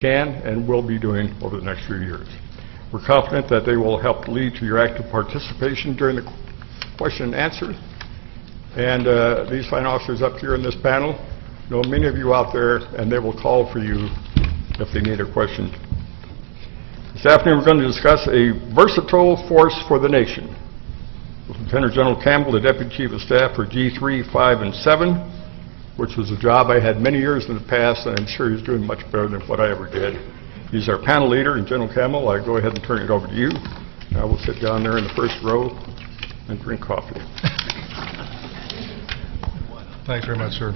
can and will be doing over the next few years. We're confident that they will help lead to your active participation during the question and answer. And these fine officers up here in this panel know many of you out there, and they will call for you if they need a question. This afternoon we're going to discuss a versatile force for the nation. Lieutenant General Campbell, the Deputy Chief of Staff for G3, 5, and 7, which was a job I had many years in the past, and I'm sure he's doing much better than what I ever did. He's our panel leader, and General Campbell, I go ahead and turn it over to you. I will sit down there in the first row and drink coffee. Thanks very much, sir.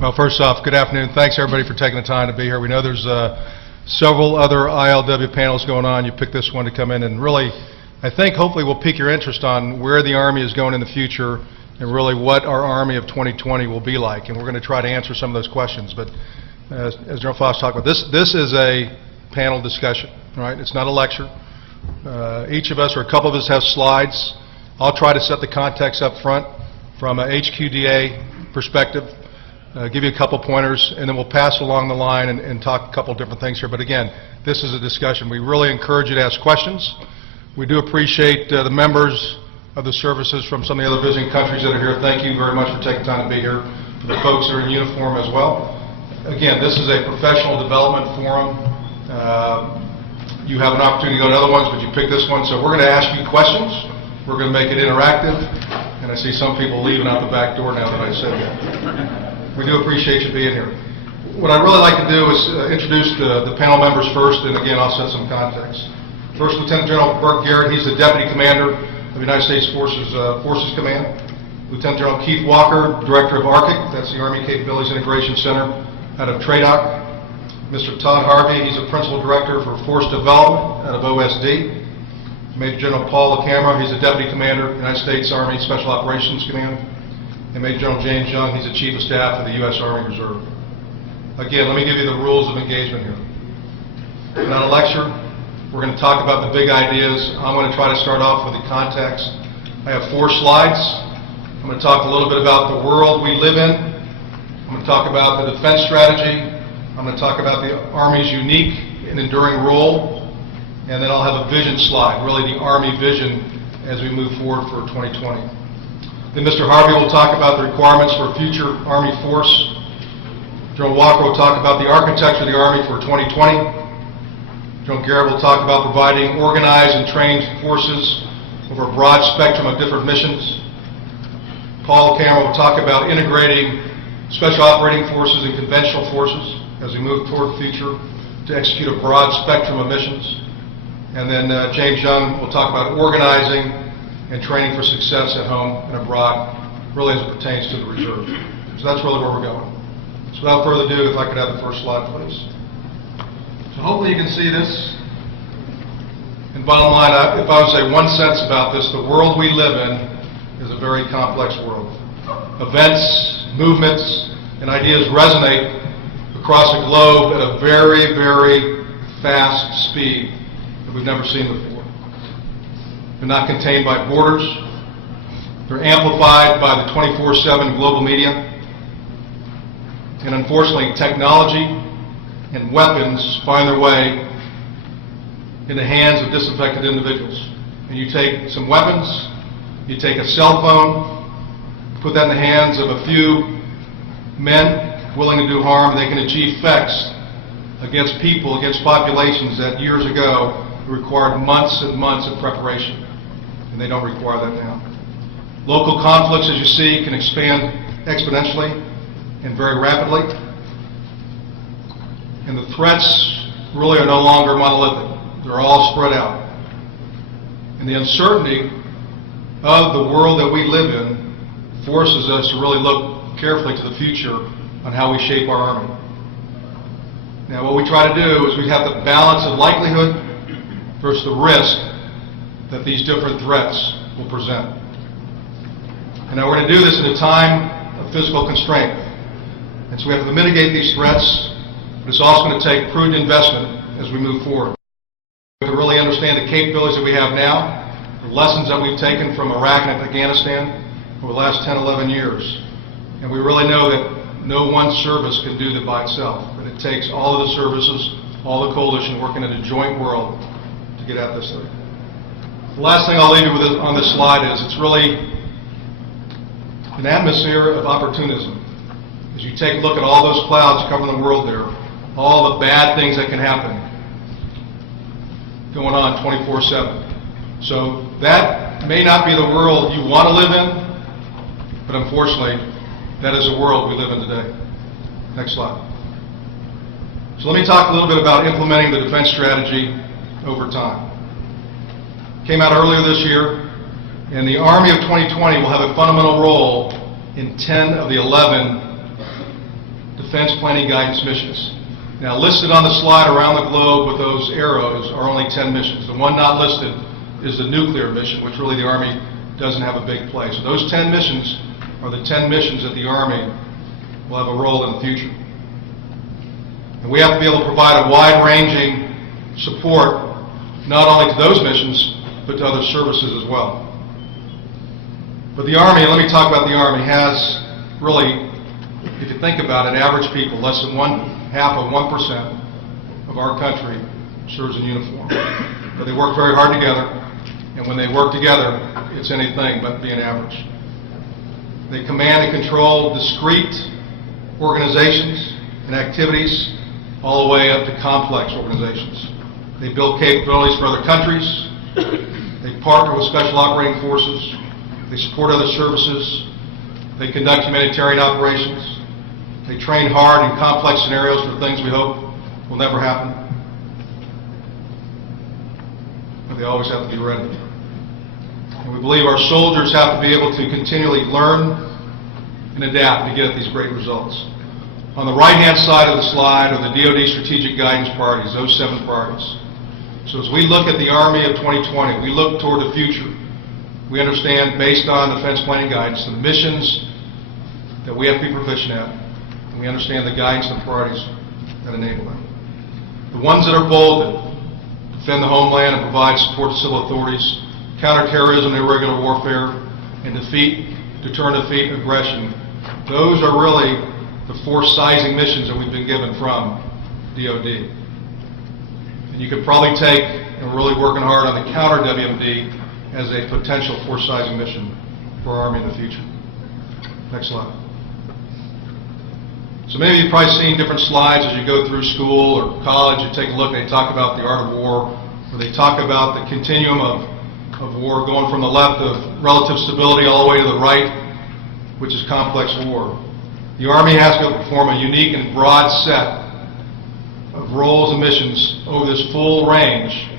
Well, first off, good afternoon. Thanks, everybody, for taking the time to be here. We know there's several other ILW panels going on. You picked this one to come in, and really, I think, hopefully, we'll pique your interest on where the Army is going in the future and really what our Army of 2020 will be like. And we're going to try to answer some of those questions. But as General Foss talked about, this is a panel discussion, right? It's not a lecture. Each of us, or a couple of us, have slides. I'll try to set the context up front from a HQDA perspective, give you a couple pointers, and then we'll pass along the line and talk a couple different things here. But again, this is a discussion. We really encourage you to ask questions. We do appreciate the members of the services from some of the other visiting countries that are here. Thank you very much for taking time to be here. For the folks that are in uniform as well. Again, this is a professional development forum. You have an opportunity to go to other ones, but you picked this one. So we're going to ask you questions. We're going to make it interactive. And I see some people leaving out the back door now that I said that. We do appreciate you being here. What I'd really like to do is introduce the panel members first, and again, I'll set some context. First, Lieutenant General Burke Garrett. He's the Deputy Commander of the United States Forces Command. Lieutenant General Keith Walker, Director of ARCIC, that's the Army Capabilities Integration Center out of TRADOC. Mr. Todd Harvey, he's a Principal Director for Force Development out of OSD. Major General Paul LaCamera, he's the Deputy Commander, United States Army Special Operations Command. And Major General James Young, he's the Chief of Staff of the U.S. Army Reserve. Again, let me give you the rules of engagement here. It's not a lecture. We're going to talk about the big ideas. I'm going to try to start off with the context. I have 4 slides. I'm going to talk a little bit about the world we live in. I'm going to talk about the defense strategy. I'm going to talk about the Army's unique and enduring role. And then I'll have a vision slide, really the Army vision as we move forward for 2020. Then Mr. Harvey will talk about the requirements for a future Army force. General Walker will talk about the architecture of the Army for 2020. General Garrett will talk about providing organized and trained forces over a broad spectrum of different missions. Paul LaCamera will talk about integrating special operating forces and conventional forces as we move toward the future to execute a broad spectrum of missions. And then James Young will talk about organizing and training for success at home and abroad, really as it pertains to the reserve. So that's really where we're going. So without further ado, if I could have the first slide, please. So hopefully you can see this. And bottom line, if I would say one sentence about this, the world we live in is a very complex world. Events, movements, and ideas resonate across the globe at a very, very fast speed that we've never seen before. They're not contained by borders. They're amplified by the 24/7 global media. And unfortunately, technology and weapons find their way in the hands of disaffected individuals. And you take some weapons, you take a cell phone, put that in the hands of a few men willing to do harm, they can achieve effects against people, against populations that years ago required months and months of preparation. And they don't require that now. Local conflicts, as you see, can expand exponentially and very rapidly. And the threats really are no longer monolithic. They're all spread out. And the uncertainty of the world that we live in forces us to really look carefully to the future on how we shape our Army. Now, what we try to do is we have to balance the likelihood versus the risk that these different threats will present. And now we're going to do this in a time of physical constraint. And so we have to mitigate these threats. But it's also going to take prudent investment as we move forward. We have to really understand the capabilities that we have now, the lessons that we've taken from Iraq and Afghanistan over the last 10, 11 years. And we really know that no one service can do that by itself. And it takes all of the services all the coalition working in a joint world to get at this thing. The last thing I'll leave you with on this slide is it's really an atmosphere of opportunism. As you take a look at all those clouds covering the world there, all the bad things that can happen going on 24/7. So that may not be the world you want to live in, but unfortunately, that is the world we live in today. Next slide. So let me talk a little bit about implementing the defense strategy over time. Came out earlier this year, and the Army of 2020 will have a fundamental role in 10 of the 11 defense planning guidance missions. Now, listed on the slide around the globe with those arrows are only 10 missions. The one not listed is the nuclear mission, which really the Army doesn't have a big place. So those 10 missions are the 10 missions that the Army will have a role in the future. And we have to be able to provide a wide-ranging support not only to those missions, but to other services as well. But the Army, let me talk about the Army, has really, if you think about it, average people, less than 0.5% of our country serves in uniform. But they work very hard together, and when they work together, it's anything but being average. They command and control discrete organizations and activities all the way up to complex organizations. They build capabilities for other countries. They partner with special operating forces. They support other services. They conduct humanitarian operations. They train hard in complex scenarios for things we hope will never happen. But they always have to be ready. And we believe our soldiers have to be able to continually learn and adapt to get at these great results. On the right-hand side of the slide are the DoD strategic guidance priorities, those 7 priorities. So as we look at the Army of 2020, we look toward the future. We understand, based on defense planning guidance, the missions that we have to be proficient at, and we understand the guidance and priorities that enable them. The ones that are bolded: defend the homeland and provide support to civil authorities, counterterrorism and irregular warfare, and deter and defeat aggression. Those are really the 4 sizing missions that we've been given from DoD. And you could probably take, and we're really working hard on the counter WMD as a potential 4 sizing mission for our Army in the future. Next slide. So many of you have probably seen different slides as you go through school or college. You take a look and they talk about the art of war, or they talk about the continuum of war going from the left of relative stability all the way to the right, which is complex war. The Army has to perform a unique and broad set of roles and missions over this full range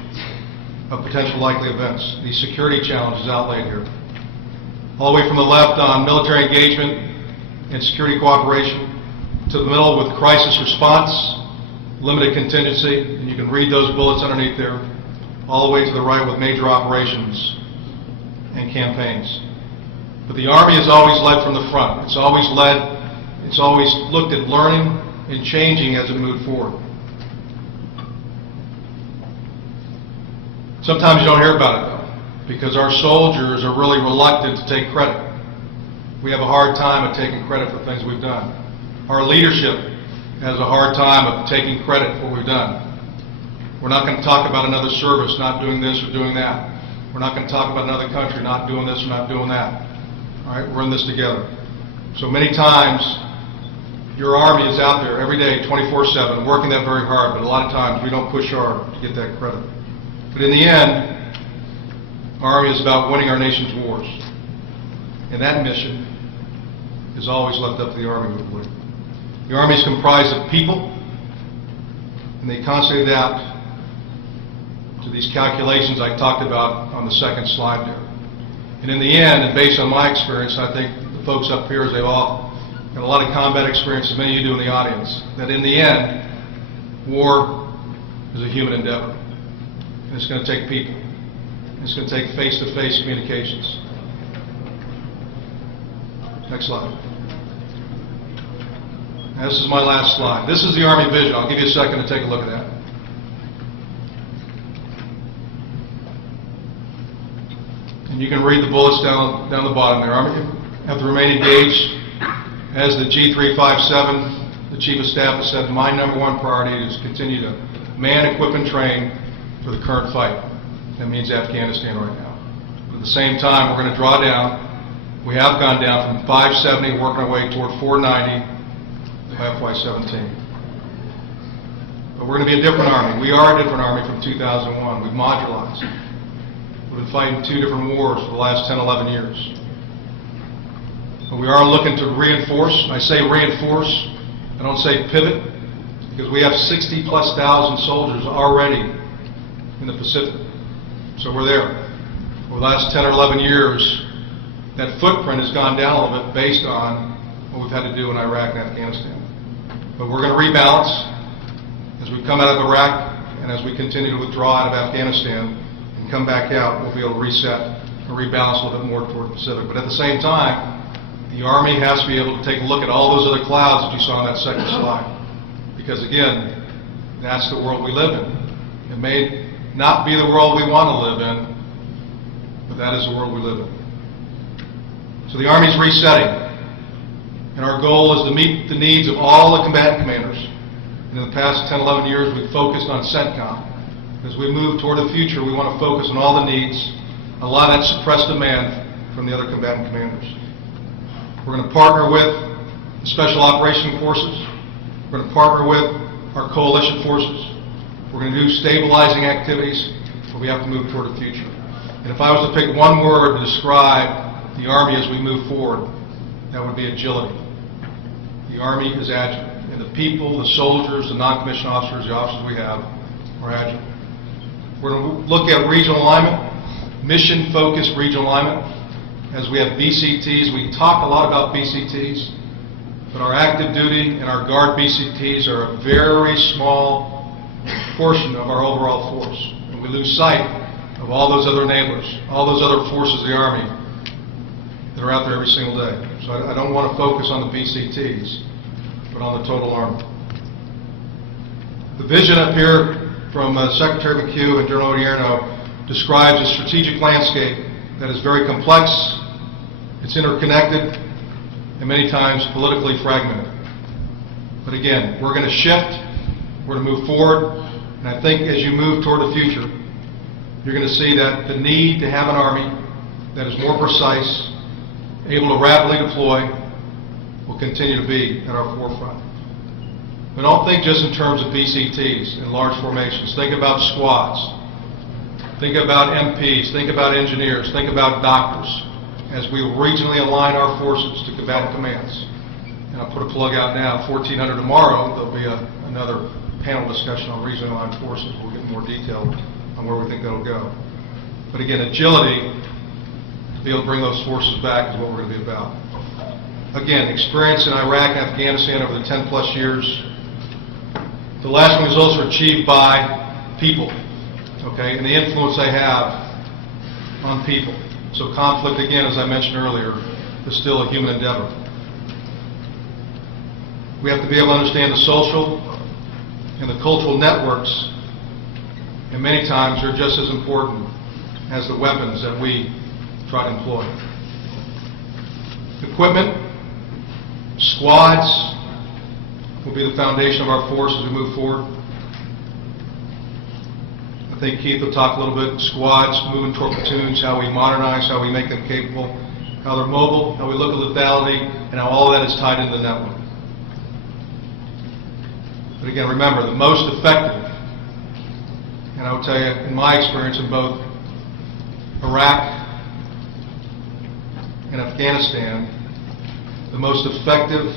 of potential likely events. These security challenges outlaid here. All the way from the left on military engagement and security cooperation, to the middle with crisis response, limited contingency, and you can read those bullets underneath there, all the way to the right with major operations and campaigns. But the Army has always led from the front. It's always looked at learning and changing as it moved forward. Sometimes you don't hear about it, though, because our soldiers are really reluctant to take credit. We have a hard time of taking credit for things we've done. Our leadership has a hard time of taking credit for what we've done. We're not going to talk about another service not doing this or doing that. We're not going to talk about another country not doing this or not doing that. All right, we're in this together. So many times, your Army is out there every day, 24/7, working that very hard, but a lot of times we don't push hard to get that credit. But in the end, our Army is about winning our nation's wars. And that mission is always left up to the Army, we believe. The Army is comprised of people, and they constantly adapt to these calculations I talked about on the second slide there. And in the end, and based on my experience, I think the folks up here, they've all got a lot of combat experience, as many of you do in the audience, that in the end, war is a human endeavor. And it's going to take people. It's going to take face-to-face communications. Next slide. Now, this is my last slide. This is the Army vision. I'll give you a second to take a look at that. And you can read the bullets down the bottom there. Army have to remain engaged. As the G357, the Chief of Staff has said, my #1 priority is to continue to man, equip, and train for the current fight. That means Afghanistan right now. But at the same time, we're going to draw down. We have gone down from 570, working our way toward 490 by FY17. But we're going to be a different Army. We are a different Army from 2001. We've modularized. We've been fighting 2 different wars for the last 10, 11 years. But we are looking to reinforce. I say reinforce. I don't say pivot, because we have 60,000+ soldiers already in the Pacific. So we're there. Over the last 10 or 11 years, that footprint has gone down a little bit based on what we've had to do in Iraq and Afghanistan. But we're going to rebalance as we come out of Iraq and as we continue to withdraw out of Afghanistan and come back out. We'll be able to reset and rebalance a little bit more toward the Pacific. But at the same time, the Army has to be able to take a look at all those other clouds that you saw on that second slide. Because again, that's the world we live in. It may not be the world we want to live in, but that is the world we live in. So the Army's resetting, and our goal is to meet the needs of all the combatant commanders. And in the past 10, 11 years, we've focused on CENTCOM. As we move toward the future, we want to focus on all the needs, a lot of that suppressed demand from the other combatant commanders. We're going to partner with the Special Operations Forces. We're going to partner with our coalition forces. We're going to do stabilizing activities, but we have to move toward the future. And if I was to pick one word to describe the Army as we move forward, that would be agility. The Army is agile, and the people, the soldiers, the non-commissioned officers, the officers we have are agile. We're going to look at regional alignment, mission-focused regional alignment. As we have BCTs, we talk a lot about BCTs, but our active duty and our Guard BCTs are a very small portion of our overall force. And we lose sight of all those other enablers, all those other forces of the Army that are out there every single day. So I don't want to focus on the BCTs, but on the total Army. The vision up here from Secretary McHugh and General Odierno describes a strategic landscape that is very complex, it's interconnected, and many times politically fragmented. But again, we're going to shift, we're going to move forward, and I think as you move toward the future, you're going to see that the need to have an Army that is more precise, able to rapidly deploy, will continue to be at our forefront. But don't think just in terms of BCTs and large formations. Think about squads. Think about MPs. Think about engineers. Think about doctors as we regionally align our forces to combatant commands. And I'll put a plug out now, 1400 tomorrow, there'll be another panel discussion on regionally aligned forces. We'll get more detail on where we think that'll go. But again, agility, be able to bring those forces back is what we're going to be about. Again, experience in Iraq and Afghanistan over the 10+ years. The lasting results are achieved by people, okay, and the influence they have on people. So conflict, again, as I mentioned earlier, is still a human endeavor. We have to be able to understand the social and the cultural networks, and many times they're just as important as the weapons that we try to employ. Equipment, squads will be the foundation of our force as we move forward. I think Keith will talk a little bit, squads, moving toward platoons, how we modernize, how we make them capable, how they're mobile, how we look at lethality, and how all of that is tied into the network. But again, remember, the most effective, and I will tell you, in my experience in both Iraq and Afghanistan, the most effective,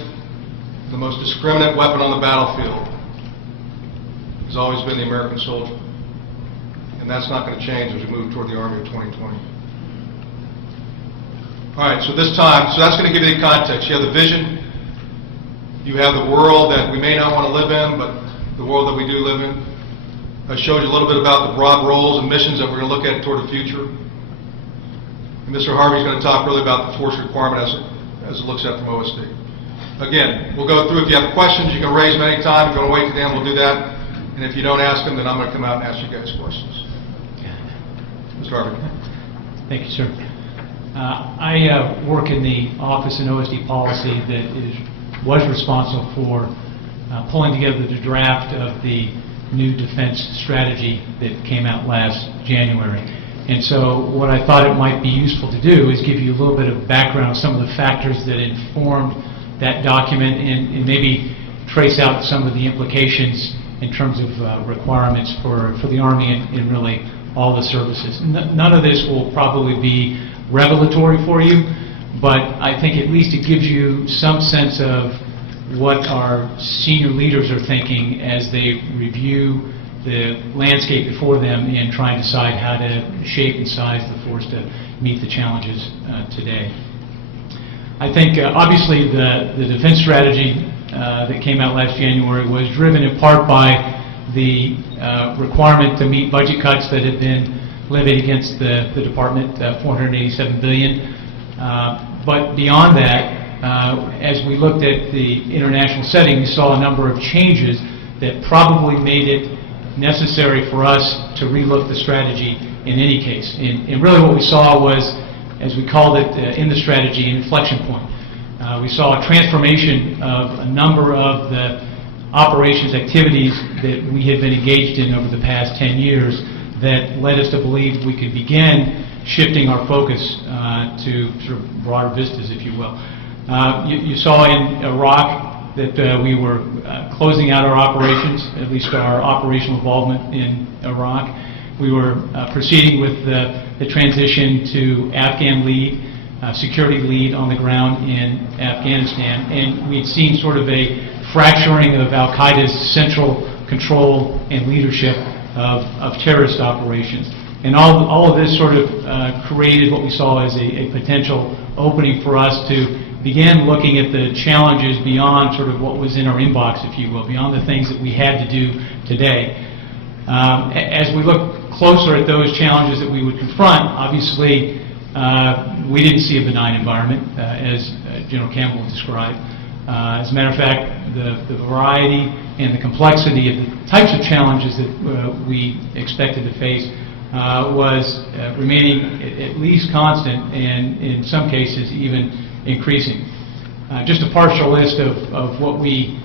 the most discriminate weapon on the battlefield has always been the American soldier. And that's not going to change as we move toward the Army of 2020. All right, so this time, so that's going to give you the context. You have the vision. You have the world that we may not want to live in, but the world that we do live in. I showed you a little bit about the broad roles and missions that we're going to look at toward the future. And Mr. Harvey's going to talk really about the force requirement as it looks at from OSD. Again, we'll go through. If you have questions, you can raise them any time. If you want to wait to the end, we'll do that. And if you don't ask them, then I'm going to come out and ask you guys questions. Mr. Harvey. Thank you, sir. I work in the Office in OSD Policy that was responsible for pulling together the draft of the new defense strategy that came out last January. And so what I thought it might be useful to do is give you a little bit of background of some of the factors that informed that document and maybe trace out some of the implications in terms of requirements for the Army and really all the services. None of this will probably be revelatory for you, but I think at least it gives you some sense of what our senior leaders are thinking as they review the landscape before them and try and decide how to shape and size the force to meet the challenges today. I think obviously the defense strategy that came out last January was driven in part by the requirement to meet budget cuts that had been levied against the department, $487 billion. But beyond that, as we looked at the international setting, we saw a number of changes that probably made it necessary for us to relook the strategy in any case. And really what we saw was, as we called it in the strategy, an inflection point. We saw a transformation of a number of the operations activities that we had been engaged in over the past 10 years that led us to believe we could begin shifting our focus to sort of broader vistas, if you will. You saw in Iraq that we were closing out our operations, at least our operational involvement in Iraq. We were proceeding with the transition to Afghan lead, security lead on the ground in Afghanistan, and we'd seen sort of a fracturing of al-Qaeda's central control and leadership of terrorist operations. And all of this sort of created what we saw as a potential opening for us to begin looking at the challenges beyond sort of what was in our inbox, if you will, beyond the things that we had to do today. As we look closer at those challenges that we would confront, obviously we didn't see a benign environment, as General Campbell described. As a matter of fact, the variety and the complexity of the types of challenges that we expected to face was remaining at least constant and in some cases even increasing. Just a partial list of what we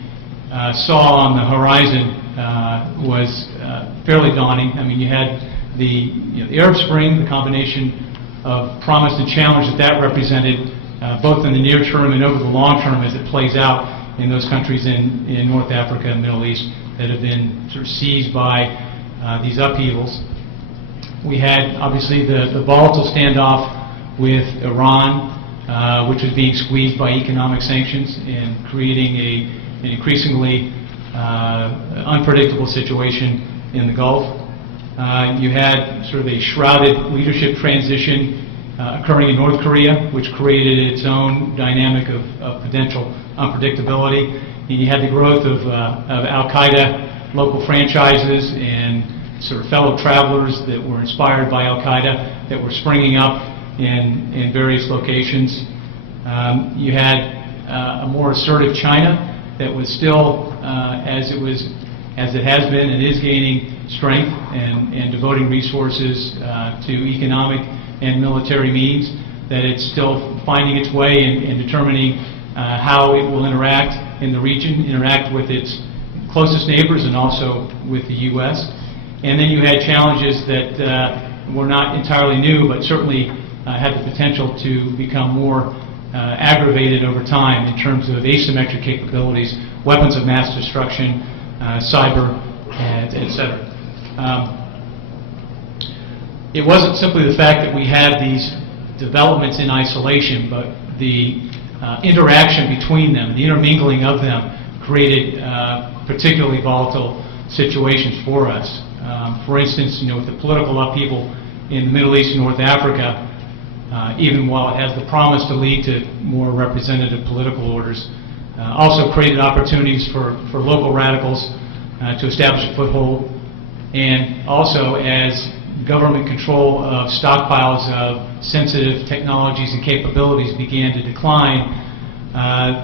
saw on the horizon was fairly daunting. I mean, you had the Arab Spring, the combination of promise and challenge that represented both in the near term and over the long term as it plays out in those countries in North Africa and Middle East that have been sort of seized by these upheavals. We had obviously the volatile standoff with Iran, which was being squeezed by economic sanctions and creating an increasingly unpredictable situation in the Gulf. You had sort of a shrouded leadership transition occurring in North Korea, which created its own dynamic of potential unpredictability. And you had the growth of al-Qaeda local franchises and sort of fellow travelers that were inspired by al-Qaeda that were springing up in various locations. You had a more assertive China that was still, as it has been and is gaining strength and devoting resources to economic and military means, that it's still finding its way in determining how it will interact in the region, interact with its closest neighbors and also with the U.S. And then you had challenges that were not entirely new, but certainly had the potential to become more aggravated over time in terms of asymmetric capabilities, weapons of mass destruction, cyber, etc. It wasn't simply the fact that we had these developments in isolation, but the interaction between them, the intermingling of them, created particularly volatile situations for us. For instance, with the political upheaval in the Middle East and North Africa, even while it has the promise to lead to more representative political orders, also created opportunities for local radicals to establish a foothold, and also as government control of stockpiles of sensitive technologies and capabilities began to decline,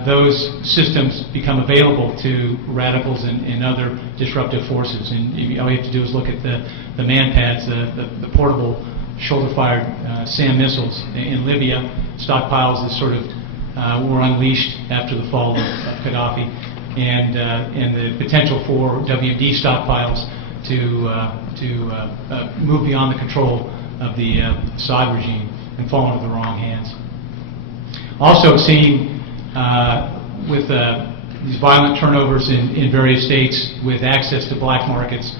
those systems become available to radicals and other disruptive forces. And all you have to do is look at the man-pads, the portable shoulder-fired SAM missiles in Libya, stockpiles that sort of were unleashed after the fall of Gaddafi. and the potential for WMD stockpiles to move beyond the control of the Assad regime and fall into the wrong hands. Also seeing with these violent turnovers in various states, with access to black markets,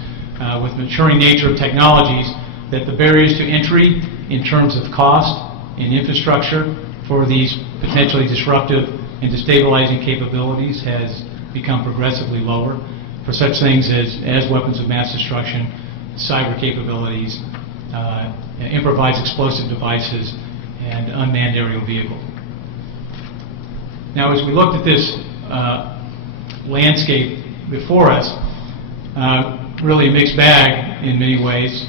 with maturing nature of technologies, that the barriers to entry in terms of cost and infrastructure for these potentially disruptive and destabilizing capabilities has become progressively lower for such things as weapons of mass destruction, cyber capabilities, improvised explosive devices, and unmanned aerial vehicles. Now, as we looked at this landscape before us, really a mixed bag in many ways.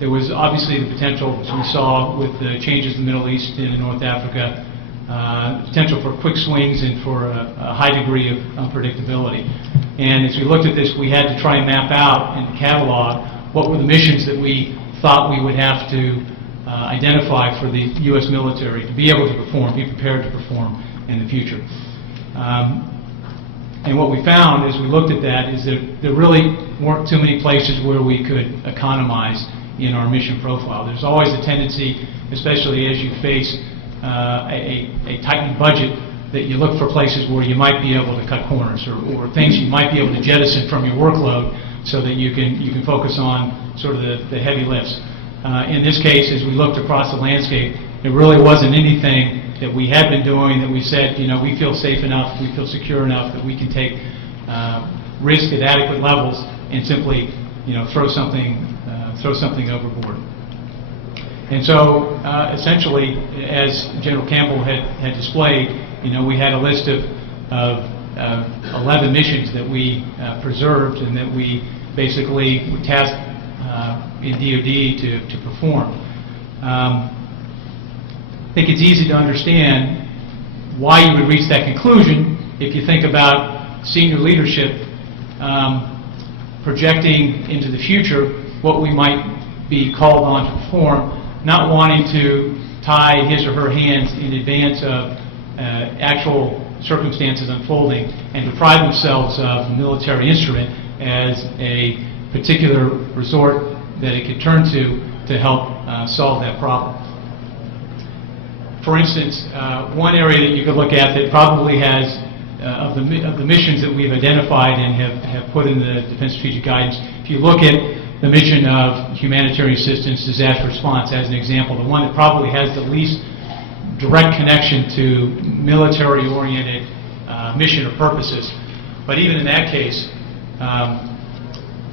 There was obviously the potential, as we saw with the changes in the Middle East and in North Africa, potential for quick swings and for a high degree of unpredictability. And as we looked at this, we had to try and map out and catalog what were the missions that we thought we would have to identify for the U.S. military to be able to perform, be prepared to perform in the future. And what we found as we looked at that is that there really weren't too many places where we could economize in our mission profile. There's always a tendency, especially as you face a tightened budget, that you look for places where you might be able to cut corners or things you might be able to jettison from your workload so that you can focus on sort of the heavy lifts. In this case, as we looked across the landscape, there really wasn't anything that we had been doing that we said, you know, we feel safe enough, we feel secure enough that we can take risk at adequate levels and simply, you know, throw something overboard. And so, essentially, as General Campbell had displayed, you know, we had a list of 11 missions that we preserved and that we basically were tasked in DoD to perform. I think it's easy to understand why you would reach that conclusion if you think about senior leadership projecting into the future what we might be called on to perform, not wanting to tie his or her hands in advance of actual circumstances unfolding and deprive themselves of a military instrument as a particular resort that it could turn to help solve that problem. For instance, one area that you could look at that probably has, of the missions that we've identified and have put in the Defense Strategic Guidance, if you look at the mission of humanitarian assistance, disaster response as an example, the one that probably has the least direct connection to military-oriented mission or purposes. But even in that case,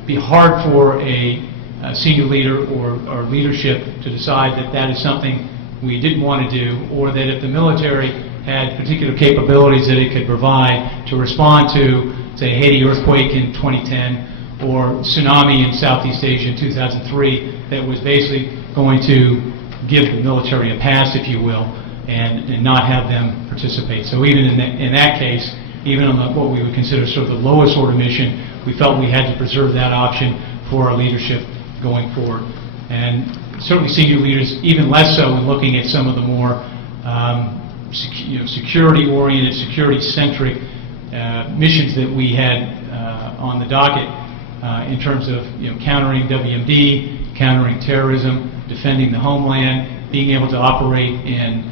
be hard for a senior leader or leadership to decide that that is something we didn't want to do, or that if the military had particular capabilities that it could provide to respond to, say, a Haiti earthquake in 2010 or tsunami in Southeast Asia in 2003, that was basically going to give the military a pass, if you will, and not have them participate. So even in that case, even on what we would consider sort of the lowest order mission, we felt we had to preserve that option for our leadership going forward. And certainly senior leaders, even less so in looking at some of the more security-oriented, security-centric missions that we had on the docket in terms of countering WMD, countering terrorism, defending the homeland, being able to operate in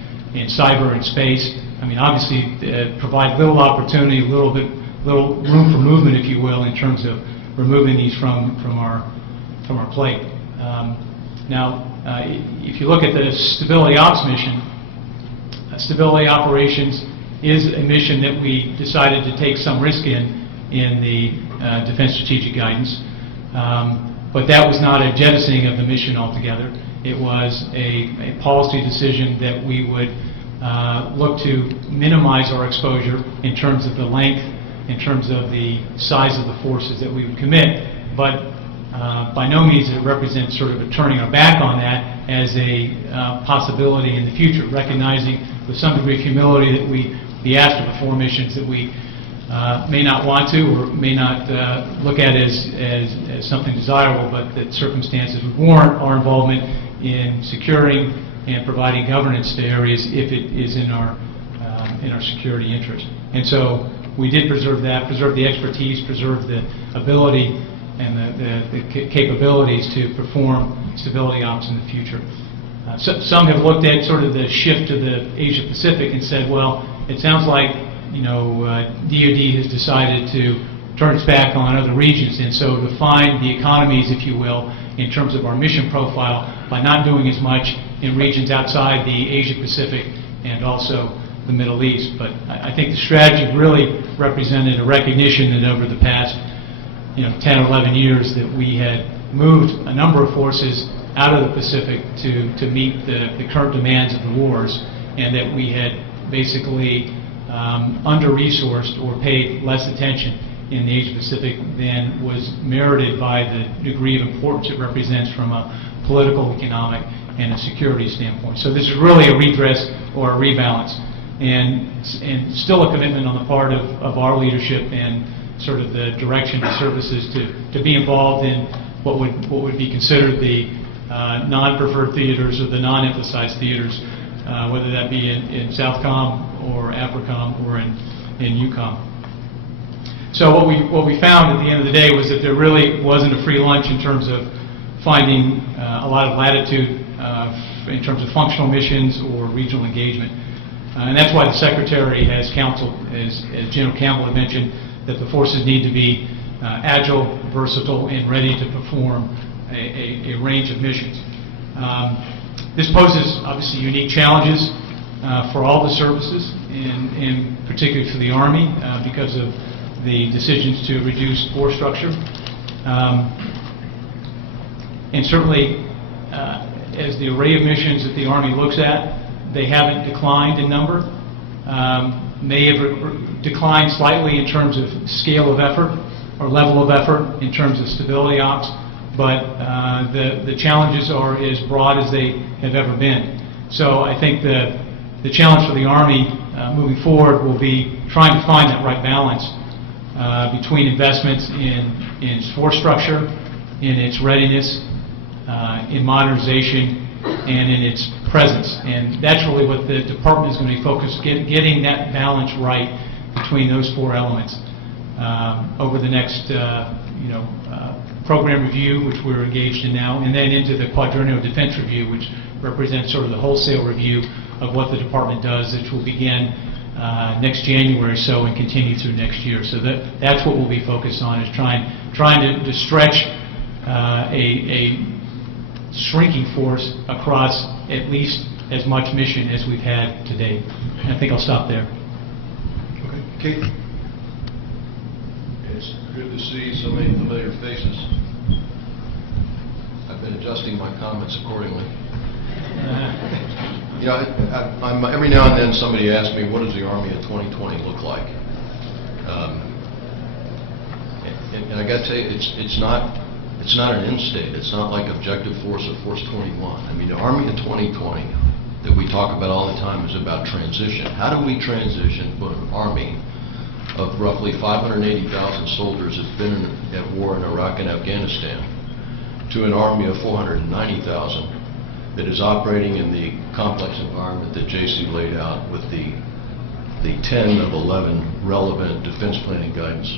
cyber and space. I mean, obviously, provide little opportunity, little room for movement, if you will, in terms of removing these from our plate. Now, if you look at the stability ops mission, stability operations is a mission that we decided to take some risk in the Defense Strategic Guidance. But that was not a jettisoning of the mission altogether. It was a policy decision that we would look to minimize our exposure in terms of the length, in terms of the size of the forces that we would commit. But by no means does it represent sort of a turning our back on that as a possibility in the future, recognizing with some degree of humility that we be asked to perform missions that we may not want to or may not look at as something desirable, but that circumstances would warrant our involvement in securing and providing governance to areas if it is in our security interest. And so we did preserve that, preserve the expertise, preserve the ability and the capabilities to perform stability ops in the future. Some have looked at sort of the shift to the Asia Pacific and said, well, it sounds like DoD has decided to turn its back on other regions, and so to find the economies, if you will, in terms of our mission profile by not doing as much in regions outside the Asia Pacific and also the Middle East. But I think the strategy really represented a recognition that over the past 10 or 11 years that we had moved a number of forces out of the Pacific to meet the current demands of the wars, and that we had basically under-resourced or paid less attention in the Asia Pacific than was merited by the degree of importance it represents from a political, economic, and a security standpoint. So this is really a redress or a rebalance, and still a commitment on the part of our leadership and sort of the direction of services to be involved in what would be considered the non-preferred theaters or the non-emphasized theaters, whether that be in Southcom or AFRICOM or in EUCOM. So what we found at the end of the day was that there really wasn't a free lunch in terms of finding a lot of latitude in terms of functional missions or regional engagement. And that's why the Secretary has counseled, as General Campbell had mentioned, that the forces need to be agile, versatile, and ready to perform a range of missions. This poses obviously unique challenges for all the services, and particularly for the Army because of the decisions to reduce force structure. And certainly, as the array of missions that the Army looks at, they haven't declined in number. May have declined slightly in terms of scale of effort or level of effort in terms of stability ops, but the challenges are as broad as they have ever been. So I think the challenge for the Army moving forward will be trying to find that right balance between investments in its force structure, in its readiness, in modernization, and in its presence. And that's really what the department is going to be focused, getting that balance right between those four elements over the next program review, which we're engaged in now, and then into the quadrennial defense review, which represents sort of the wholesale review of what the department does, which will begin next January or so and continue through next year. So that's what we'll be focused on, is trying to stretch a shrinking force across at least as much mission as we've had to date. And I think I'll stop there. Okay. Keith? It's good to see so many familiar faces. I've been adjusting my comments accordingly. Every now and then somebody asks me, what does the Army of 2020 look like? And I got to tell you, it's not an end state. It's not like objective force or force 21. I mean, the Army of 2020 that we talk about all the time is about transition. How do we transition from an Army of roughly 580,000 soldiers that's been at war in Iraq and Afghanistan to an Army of 490,000 that is operating in the complex environment that J.C. laid out with the 10 of 11 relevant defense planning guidance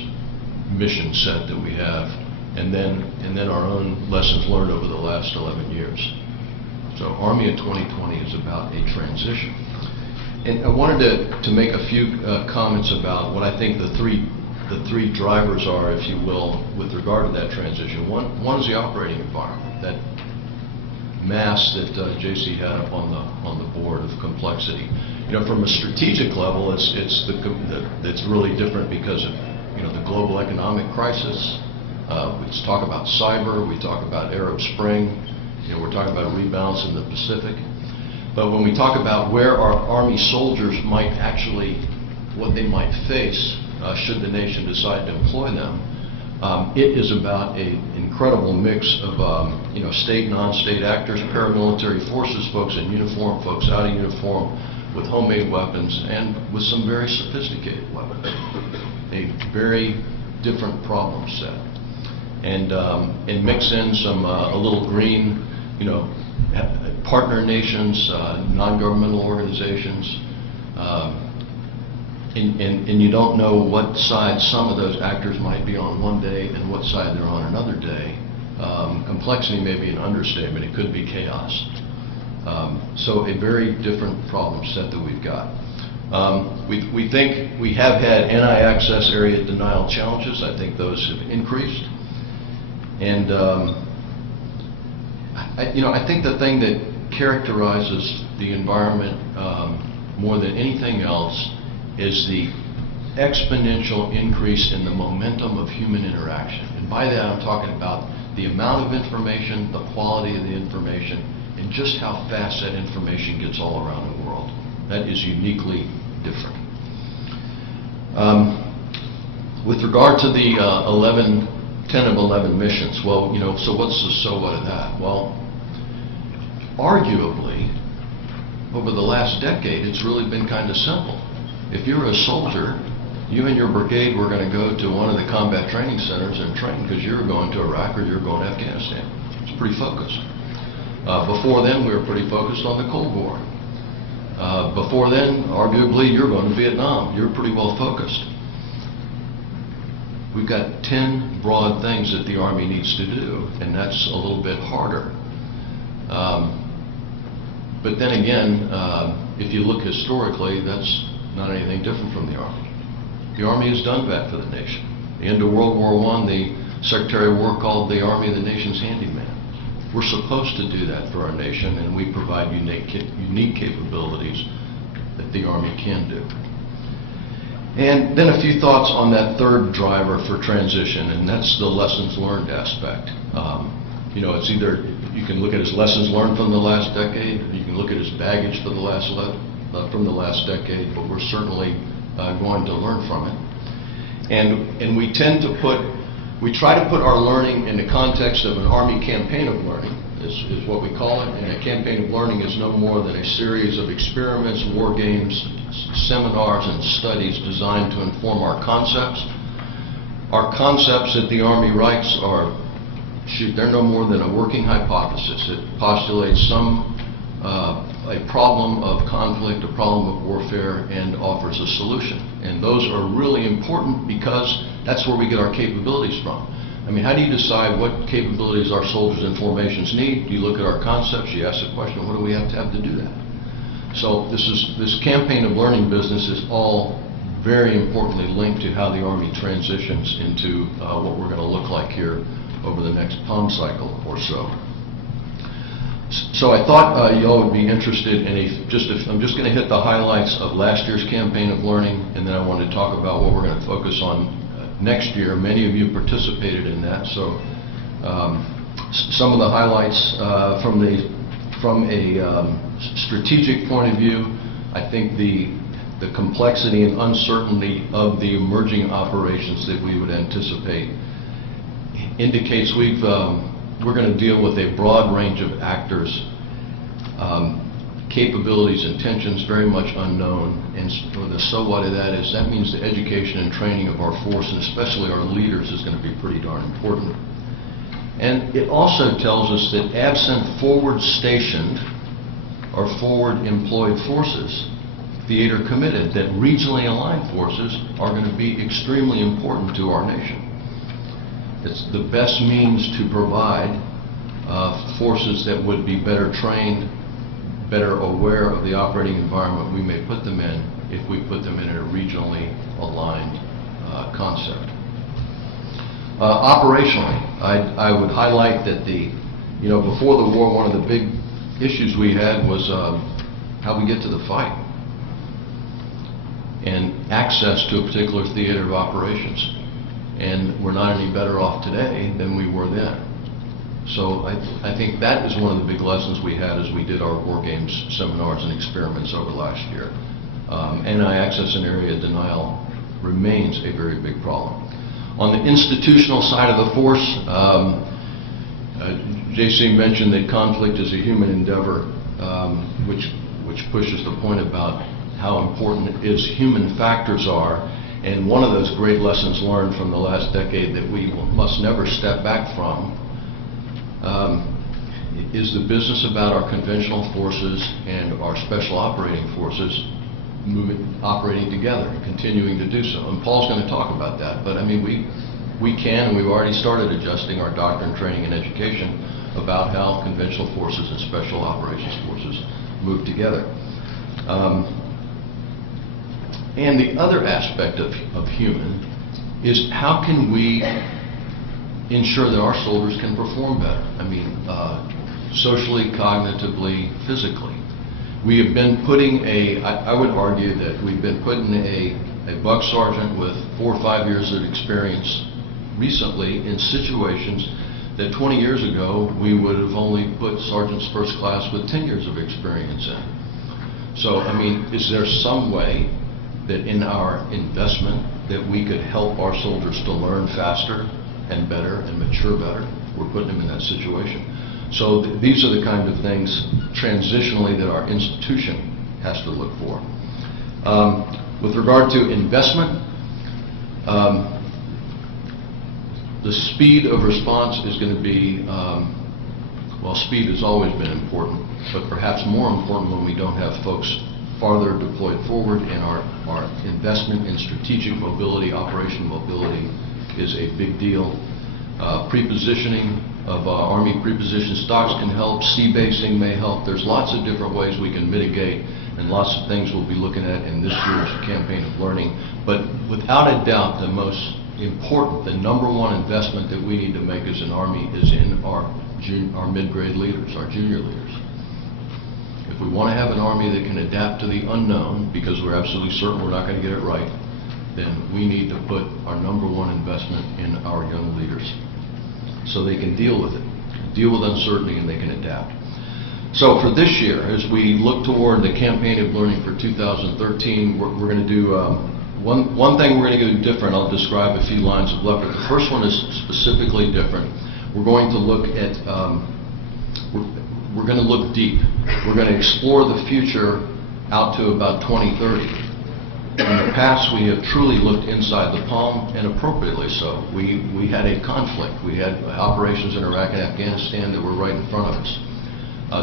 mission set that we have, and then our own lessons learned over the last 11 years. So Army of 2020 is about a transition. And I wanted to make a few comments about what I think the three drivers are, if you will, with regard to that transition. One is the operating environment, that mass that J.C. had up on the board of complexity. From a strategic level, it's really different because of the global economic crisis. We talk about cyber, we talk about Arab Spring, we're talking about a rebalance in the Pacific. But when we talk about where our Army soldiers might actually, what they might face should the nation decide to employ them, it is about an incredible mix of state, non-state actors, paramilitary forces, folks in uniform, folks out of uniform, with homemade weapons and with some very sophisticated weapons. A very different problem set. And mix in some a little green, partner nations, non-governmental organizations, and you don't know what side some of those actors might be on one day and what side they're on another day. Complexity may be an understatement. It could be chaos. So a very different problem set that we've got. We think we have had anti-access area denial challenges. I think those have increased. And I think the thing that characterizes the environment more than anything else is the exponential increase in the momentum of human interaction. And by that I'm talking about the amount of information, the quality of the information, and just how fast that information gets all around the world. That is uniquely different. With regard to the 10 of 11 missions, well, so what's the so what of that? Well, arguably, over the last decade, it's really been kind of simple. If you're a soldier, you and your brigade were going to go to one of the combat training centers and train because you're going to Iraq or you're going to Afghanistan. It's pretty focused. Before then, we were pretty focused on the Cold War. Before then, arguably, you're going to Vietnam. You're pretty well focused. We've got 10 broad things that the Army needs to do, and that's a little bit harder. But then again, if you look historically, that's not anything different from the Army. The Army has done that for the nation. At the end of World War I, the Secretary of War called the Army the nation's handyman. We're supposed to do that for our nation, and we provide unique capabilities that the Army can do. And then a few thoughts on that third driver for transition, and that's the lessons learned aspect. It's either you can look at as lessons learned from the last decade, or you can look at as baggage from the last decade, but we're certainly going to learn from it. And we try to put our learning in the context of an Army campaign of learning, is what we call it. And a campaign of learning is no more than a series of experiments, war games, seminars, and studies designed to inform our concepts. Our concepts that the Army writes they're no more than a working hypothesis. It postulates a problem of conflict, a problem of warfare, and offers a solution. And those are really important because that's where we get our capabilities from. I mean, how do you decide what capabilities our soldiers and formations need? You look at our concepts, you ask the question, what do we have to do that? So this campaign of learning business is all very importantly linked to how the Army transitions into what we're going to look like here over the next POM cycle or so. So I thought you all would be interested in I'm just going to hit the highlights of last year's campaign of learning, and then I want to talk about what we're going to focus on next year. Many of you participated in that, so some of the highlights from a strategic point of view, I think the complexity and uncertainty of the emerging operations that we would anticipate indicates we're going to deal with a broad range of actors, capabilities, intentions very much unknown. And the so what of that is, that means the education and training of our force, and especially our leaders, is going to be pretty darn important. And it also tells us that absent forward stationed or forward employed forces, theater committed, that regionally aligned forces are going to be extremely important to our nation. It's the best means to provide forces that would be better trained, better aware of the operating environment we may put them in if we put them in a regionally aligned concept. Operationally, I would highlight that before the war, one of the big issues we had was how we get to the fight and access to a particular theater of operations. And we're not any better off today than we were then. So I think that is one of the big lessons we had as we did our war games seminars and experiments over last year. Anti-access and area denial remains a very big problem. On the institutional side of the force, JC mentioned that conflict is a human endeavor, which pushes the point about how important human factors are. And one of those great lessons learned from the last decade that we must never step back from is the business about our conventional forces and our special operating forces operating together, continuing to do so. And Paul's going to talk about that. But I mean, we can, and we've already started adjusting our doctrine, training, and education about how conventional forces and special operations forces move together. And the other aspect of human is how can we ensure that our soldiers can perform better? I mean, socially, cognitively, physically. We have been putting I would argue that we've been putting a buck sergeant with 4 or 5 years of experience recently in situations that 20 years ago we would have only put sergeants first class with 10 years of experience in. So, I mean, is there some way that in our investment that we could help our soldiers to learn faster and better and mature better? We're putting them in that situation. So these are the kind of things transitionally that our institution has to look for. With regard to investment, the speed of response is going to be, well, speed has always been important, but perhaps more important when we don't have folks farther deployed forward, and our investment in strategic mobility, operational mobility is a big deal. Prepositioning of Army preposition stocks can help, sea basing may help. There's lots of different ways we can mitigate, and lots of things we'll be looking at in this year's campaign of learning. But without a doubt, the most important, the number one investment that we need to make as an Army is in our mid-grade leaders, our junior leaders. If we want to have an Army that can adapt to the unknown, because we're absolutely certain we're not going to get it right, then we need to put our number one investment in our young leaders so they can deal with it, deal with uncertainty, and they can adapt. So for this year, as we look toward the campaign of learning for 2013, we're going to do one thing we're going to do different. I'll describe a few lines of left. The first one is specifically different. We're going to look at, we're going to look deep. We're going to explore the future out to about 2030. In the past, we have truly looked inside the palm, and appropriately so. We had a conflict. We had operations in Iraq and Afghanistan that were right in front of us.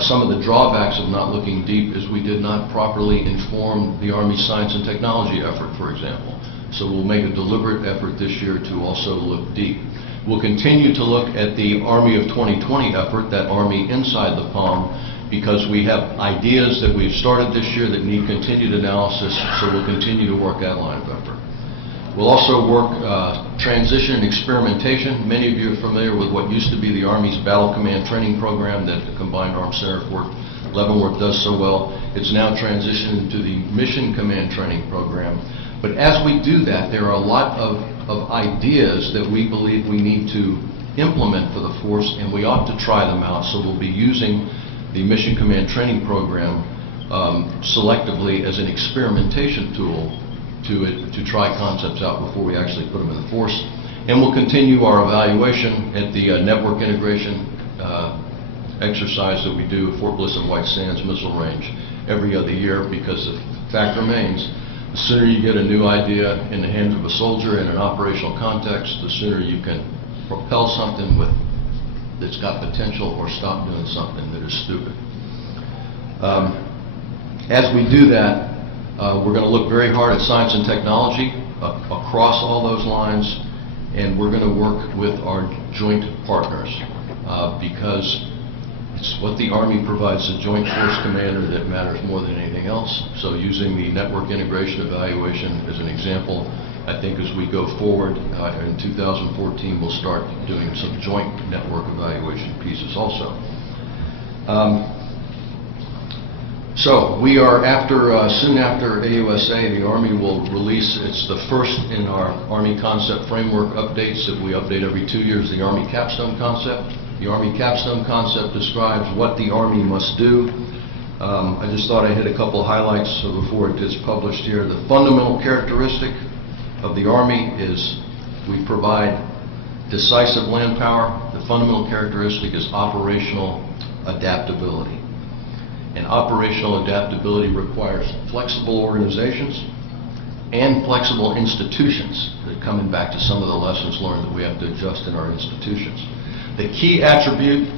Some of the drawbacks of not looking deep is we did not properly inform the Army science and technology effort, for example. So we'll make a deliberate effort this year to also look deep. We'll continue to look at the Army of 2020 effort, that Army inside the palm, because we have ideas that we've started this year that need continued analysis, so we'll continue to work that line of effort. We'll also work transition and experimentation. Many of you are familiar with what used to be the Army's Battle Command Training Program that the Combined Arms Center at Fort Leavenworth does so well. It's now transitioned into the Mission Command Training Program. But as we do that, there are a lot of ideas that we believe we need to implement for the force, and we ought to try them out. So we'll be using the Mission Command Training Program selectively as an experimentation tool to try concepts out before we actually put them in the force. And we'll continue our evaluation at the network integration exercise that we do at Fort Bliss and White Sands Missile Range every other year, because the fact remains, the sooner you get a new idea in the hands of a soldier in an operational context, the sooner you can propel something that's got potential, or stop doing something that is stupid. As we do that, we're going to look very hard at science and technology across all those lines, and we're going to work with our joint partners because it's what the Army provides the Joint Force Commander that matters more than anything else. So using the network integration evaluation as an example, I think as we go forward in 2014, we'll start doing some joint network evaluation pieces also. So we are soon after AUSA, the Army will release, it's the first in our Army Concept Framework updates that we update every 2 years, the Army Capstone Concept. The Army Capstone Concept describes what the Army must do. I just thought I'd hit a couple of highlights before it gets published here. The fundamental characteristic of the Army is we provide decisive land power. The fundamental characteristic is operational adaptability. And operational adaptability requires flexible organizations and flexible institutions. That coming back to some of the lessons learned that we have to adjust in our institutions. The key attribute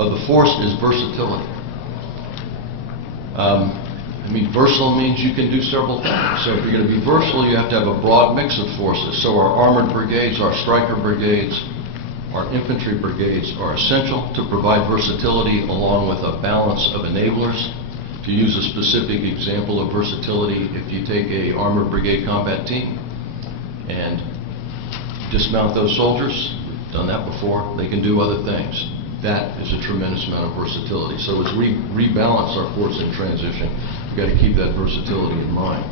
of the force is versatility. I mean, versatile means you can do several things. So if you're going to be versatile, you have to have a broad mix of forces. So our armored brigades, our striker brigades, our infantry brigades are essential to provide versatility along with a balance of enablers. To use a specific example of versatility, if you take a armored brigade combat team and dismount those soldiers, we've done that before, they can do other things. That is a tremendous amount of versatility. So as we rebalance our force in transition, we've got to keep that versatility in mind.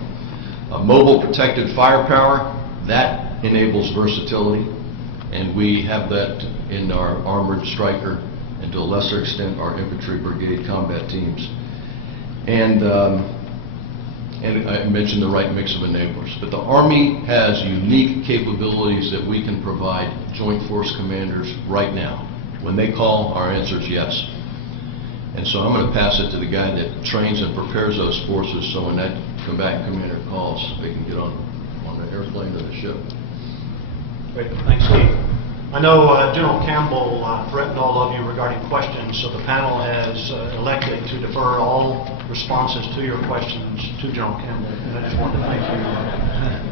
Mobile protected firepower, that enables versatility, and we have that in our armored striker and to a lesser extent our infantry brigade combat teams. And I mentioned the right mix of enablers. But the Army has unique capabilities that we can provide Joint Force commanders right now. When they call, our answer is yes. And so I'm going to pass it to the guy that trains and prepares those forces so when that combatant commander calls, they can get on the airplane or the ship. Great. Thanks, Steve. I know General Campbell threatened all of you regarding questions, so the panel has elected to defer all responses to your questions to General Campbell. And I just wanted to thank you.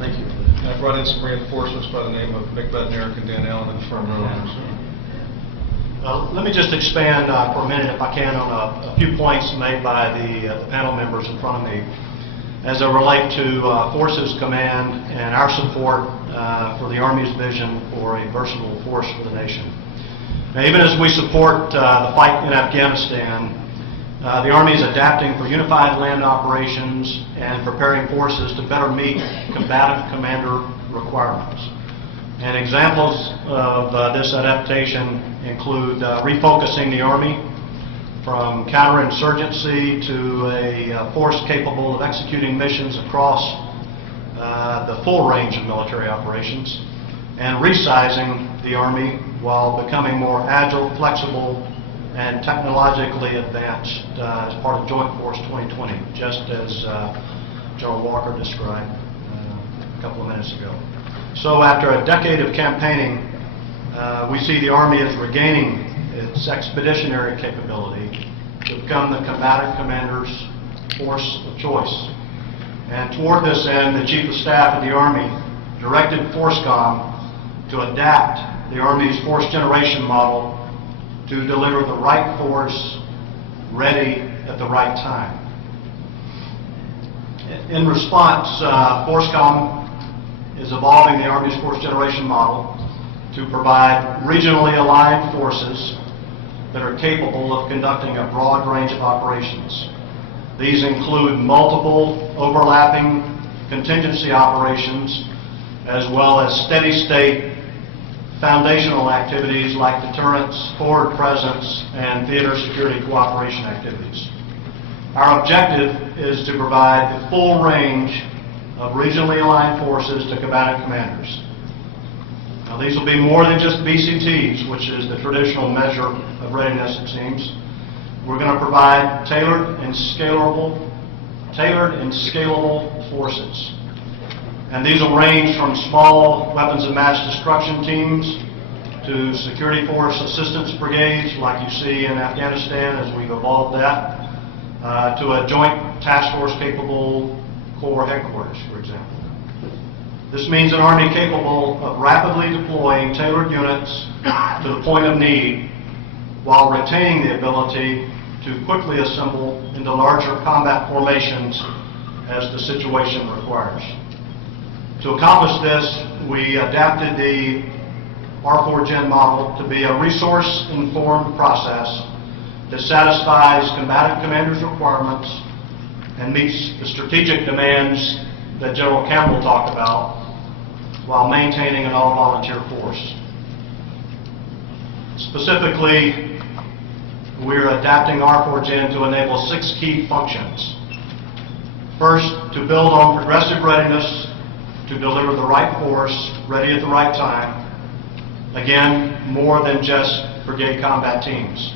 Thank you. I brought in some reinforcements by the name of Mick Bednarik and Dan Allen in the front row. Let me just expand for a minute, if I can, on a few points made by the panel members in front of me as they relate to Forces Command and our support for the Army's vision for a versatile force for the nation. Now, even as we support the fight in Afghanistan, the Army is adapting for unified land operations and preparing forces to better meet combatant commander requirements. And examples of this adaptation include refocusing the Army from counterinsurgency to a force capable of executing missions across the full range of military operations, and resizing the Army while becoming more agile, flexible, and technologically advanced as part of Joint Force 2020, just as General Walker described a couple of minutes ago. So after a decade of campaigning, we see the Army as regaining its expeditionary capability to become the combatant commander's force of choice. And toward this end, the Chief of Staff of the Army directed FORSCOM to adapt the Army's force generation model to deliver the right force ready at the right time. In response, FORSCOM is evolving the Army's force generation model to provide regionally aligned forces that are capable of conducting a broad range of operations. These include multiple overlapping contingency operations as well as steady-state foundational activities like deterrence, forward presence, and theater security cooperation activities. Our objective is to provide the full range of regionally aligned forces to combatant commanders. Now, these will be more than just BCTs, which is the traditional measure of readiness, it seems. We're going to provide tailored and scalable forces. And these will range from small weapons of mass destruction teams to security force assistance brigades like you see in Afghanistan as we've evolved that, to a joint task force capable Corps headquarters, for example. This means an Army capable of rapidly deploying tailored units to the point of need while retaining the ability to quickly assemble into larger combat formations as the situation requires. To accomplish this, we adapted the R4Gen model to be a resource-informed process that satisfies combatant commanders' requirements and meets the strategic demands that General Campbell talked about while maintaining an all-volunteer force. Specifically, we're adapting R4Gen to enable 6 key functions. First, to build on progressive readiness to deliver the right force ready at the right time. Again, more than just brigade combat teams.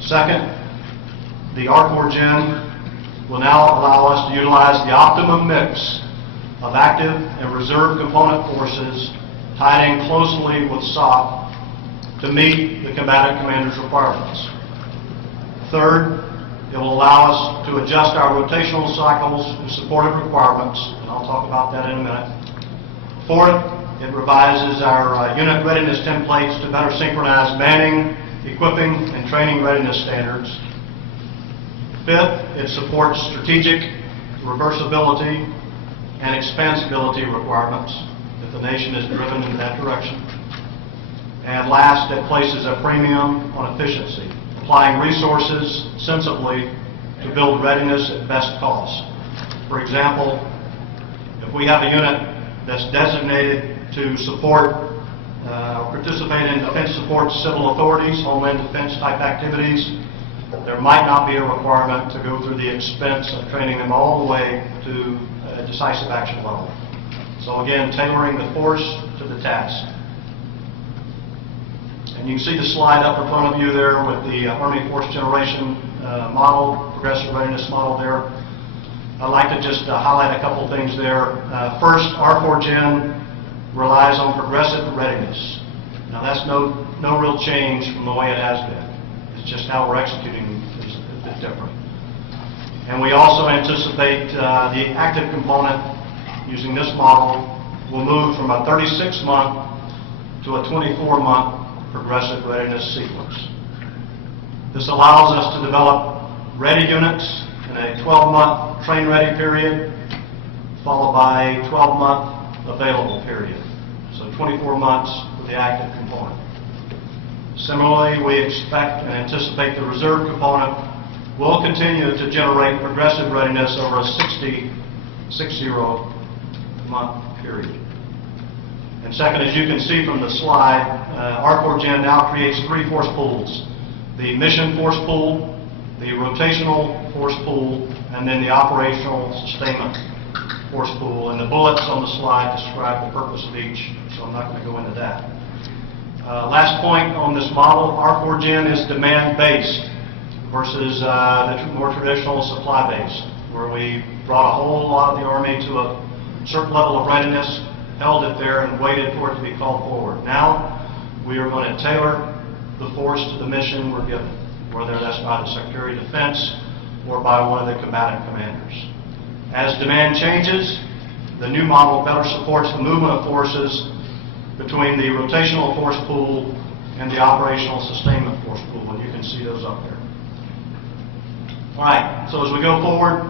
Second, the R4Gen will now allow us to utilize the optimum mix of active and reserve component forces tied in closely with SOC to meet the combatant commander's requirements. Third, It will allow us to adjust our rotational cycles to supportive requirements, and I'll talk about that in a minute. Fourth, it revises our unit readiness templates to better synchronize manning, equipping, and training readiness standards. Fifth, it supports strategic reversibility and expansibility requirements if the nation is driven in that direction. And last, it places a premium on efficiency, applying resources sensibly to build readiness at best cost. For example, if we have a unit that's designated to support or participate in defense support to civil authorities, homeland defense type activities, there might not be a requirement to go through the expense of training them all the way to a decisive action level. So again, tailoring the force to the task. And you can see the slide up in front of you there with the Army Force Generation model, progressive readiness model there. I'd like to just highlight a couple things there. First, R4Gen relies on progressive readiness. Now that's no real change from the way it has been. It's just how we're executing is a bit different. And we also anticipate the active component using this model will move from a 36-month to a 24-month progressive readiness sequence. This allows us to develop ready units in a 12-month train-ready period, followed by a 12-month available period. So 24 months for the active component. Similarly, we expect and anticipate the reserve component will continue to generate progressive readiness over a 60-month period. And second, as you can see from the slide, R4Gen now creates three force pools: the mission force pool, the rotational force pool, and then the operational sustainment force pool. And the bullets on the slide describe the purpose of each, so I'm not going to go into that. Last point on this model, R4Gen is demand-based versus the more traditional supply-based, where we brought a whole lot of the Army to a certain level of readiness, held it there, and waited for it to be called forward. Now, we are going to tailor the force to the mission we're given, whether that's by the Secretary of Defense or by one of the combatant commanders. As demand changes, the new model better supports the movement of forces between the rotational force pool and the operational sustainment force pool, and you can see those up there. All right, so as we go forward,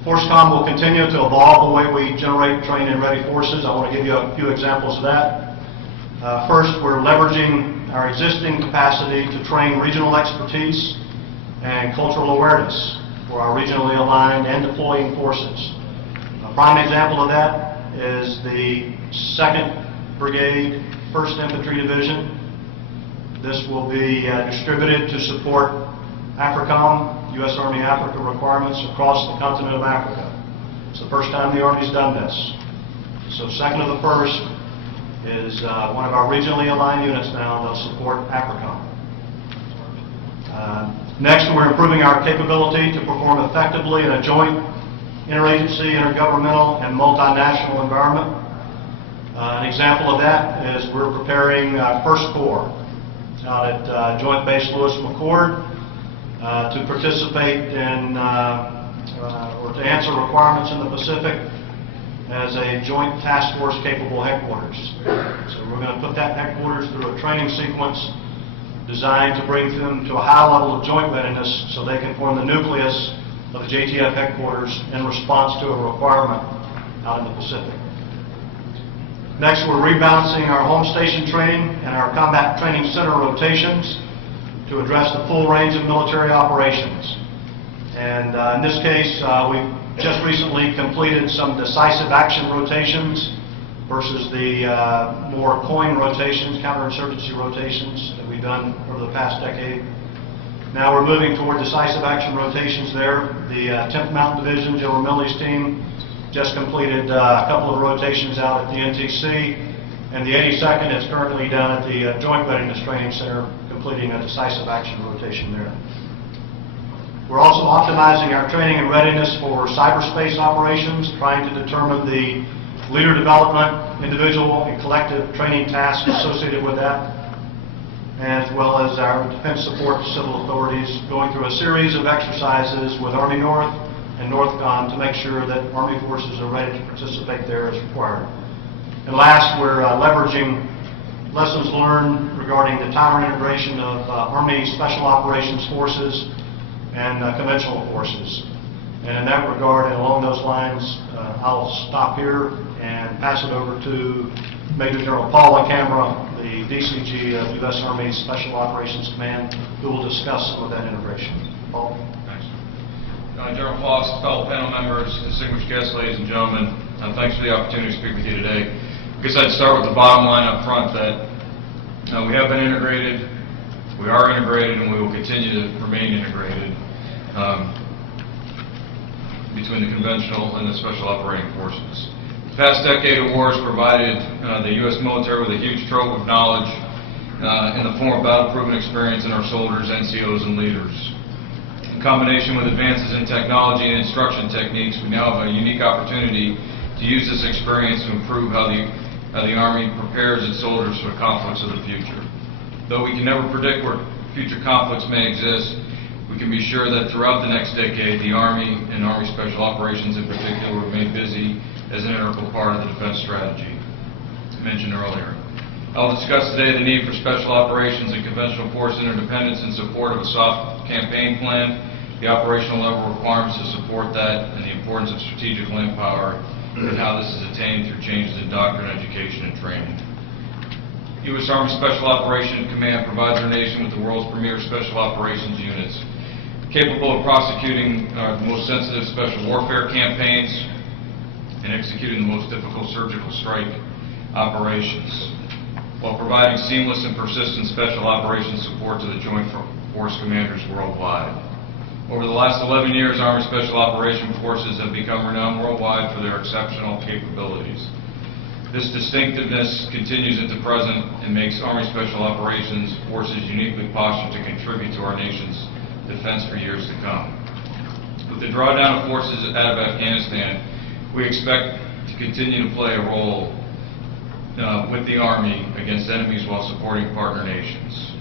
ForceCom will continue to evolve the way we generate, train, and ready forces. I want to give you a few examples of that. First, we're leveraging our existing capacity to train regional expertise and cultural awareness for our regionally aligned and deploying forces. A prime example of that is the 2nd Brigade, 1st Infantry Division. This will be distributed to support AFRICOM, U.S. Army Africa requirements across the continent of Africa. It's the first time the Army's done this. So 2nd of the 1st is one of our regionally aligned units now that'll support AFRICOM. Next, we're improving our capability to perform effectively in a joint interagency, intergovernmental, and multinational environment. An example of that is we're preparing 1st Corps out at Joint Base Lewis McChord to participate in or to answer requirements in the Pacific as a joint task force capable headquarters. So we're going to put that headquarters through a training sequence designed to bring them to a high level of joint readiness so they can form the nucleus of the JTF headquarters in response to a requirement out in the Pacific. Next, we're rebalancing our home station training and our combat training center rotations to address the full range of military operations. And in this case, we've just recently completed some decisive action rotations versus the more coin rotations, counterinsurgency rotations that we've done over the past decade. Now we're moving toward decisive action rotations there. The 10th Mountain Division, Joe Ramilli's team, just completed a couple of rotations out at the NTC, and the 82nd is currently down at the Joint Readiness Training Center completing a decisive action rotation there. We're also optimizing our training and readiness for cyberspace operations, trying to determine the leader development, individual and collective training tasks associated with that. as well as our defense support to civil authorities, going through a series of exercises with Army North and NORTHCOM to make sure that Army forces are ready to participate there as required. And last, we're leveraging lessons learned regarding the tighter integration of Army Special Operations Forces and conventional forces. And in that regard and along those lines, I'll stop here and pass it over to Major General Paul Camera, the DCG of U.S. Army Special Operations Command, who will discuss some of that integration. Paul? Thanks. General Foss, fellow panel members, distinguished guests, ladies and gentlemen, thanks for the opportunity to speak with you today. I guess I'd start with the bottom line up front that we have been integrated, we are integrated, and we will continue to remain integrated between the conventional and the special operating forces. The past decade of wars provided the U.S. military with a huge trove of knowledge in the form of battle-proven experience in our soldiers, NCOs, and leaders. In combination with advances in technology and instruction techniques, we now have a unique opportunity to use this experience to improve how the Army prepares its soldiers for the conflicts of the future. Though we can never predict where future conflicts may exist, we can be sure that throughout the next decade, the Army and Army Special Operations in particular will remain busy as an integral part of the defense strategy mentioned earlier. I'll discuss today the need for special operations and conventional force interdependence in support of a soft campaign plan, the operational level requirements to support that, and the importance of strategic land power and how this is attained through changes in doctrine, education, and training. U.S. Army Special Operations Command provides our nation with the world's premier special operations units, capable of prosecuting the most sensitive special warfare campaigns and executing the most difficult surgical strike operations, while providing seamless and persistent special operations support to the Joint Force Commanders worldwide. Over the last 11 years, Army Special Operations Forces have become renowned worldwide for their exceptional capabilities. This distinctiveness continues into present and makes Army Special Operations Forces uniquely postured to contribute to our nation's defense for years to come. With the drawdown of forces out of Afghanistan, we expect to continue to play a role with the Army against enemies while supporting partner nations.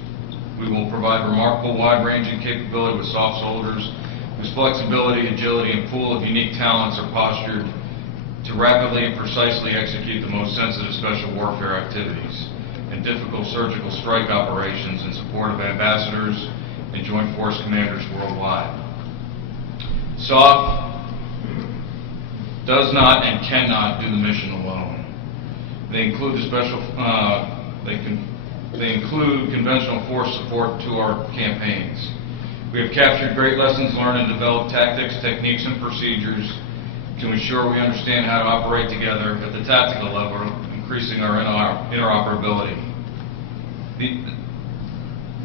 We will provide remarkable wide-ranging capability with soft soldiers whose flexibility, agility, and pool of unique talents are postured to rapidly and precisely execute the most sensitive special warfare activities and difficult surgical strike operations in support of ambassadors and Joint Force Commanders worldwide. SOF does not and cannot do the mission alone. They include they include conventional force support to our campaigns. We have captured great lessons learned and developed tactics, techniques, and procedures to ensure we understand how to operate together at the tactical level, increasing our interoperability.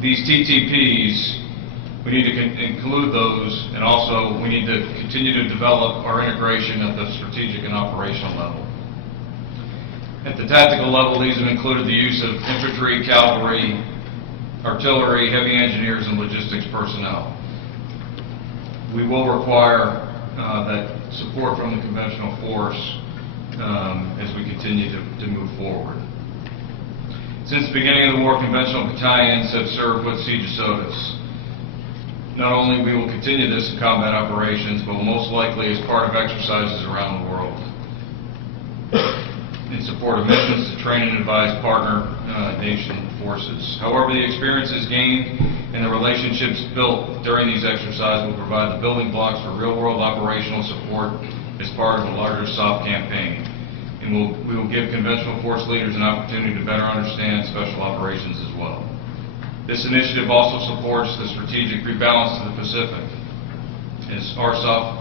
These TTPs, we need to include those, and also we need to continue to develop our integration at the strategic and operational level. At the tactical level, these have included the use of infantry, cavalry, artillery, heavy engineers, and logistics personnel. We will require that support from the conventional force as we continue to move forward. Since the beginning of the war, conventional battalions have served with siege SOTUS. Not only we will continue this in combat operations, but most likely as part of exercises around the world in support of missions to train and advise partner nation forces. However, the experiences gained and the relationships built during these exercises will provide the building blocks for real-world operational support as part of a larger SOF campaign. And we will give conventional force leaders an opportunity to better understand special operations as well. This initiative also supports the strategic rebalance to the Pacific, as our SOF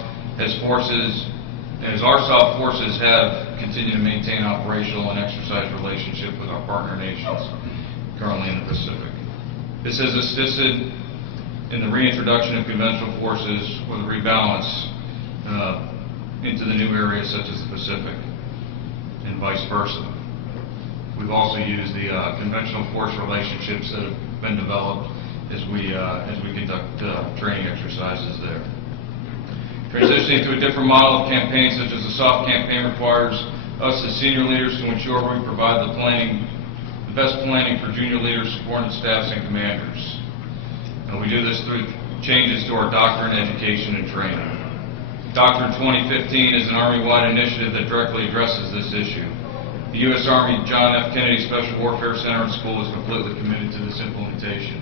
forces have continued to maintain operational and exercise relationship with our partner nations currently in the Pacific. This has assisted in the reintroduction of conventional forces with a rebalance into the new areas such as the Pacific and vice versa. We've also used the conventional force relationships that have been developed as we conduct training exercises there. Transitioning to a different model of campaign, such as a SOF campaign, requires us as senior leaders to ensure we provide the planning the best planning for junior leaders, subordinate staffs, and commanders. And we do this through changes to our doctrine, education, and training. Doctrine 2015 is an Army-wide initiative that directly addresses this issue. The U.S. Army John F. Kennedy Special Warfare Center and School is completely committed to this implementation.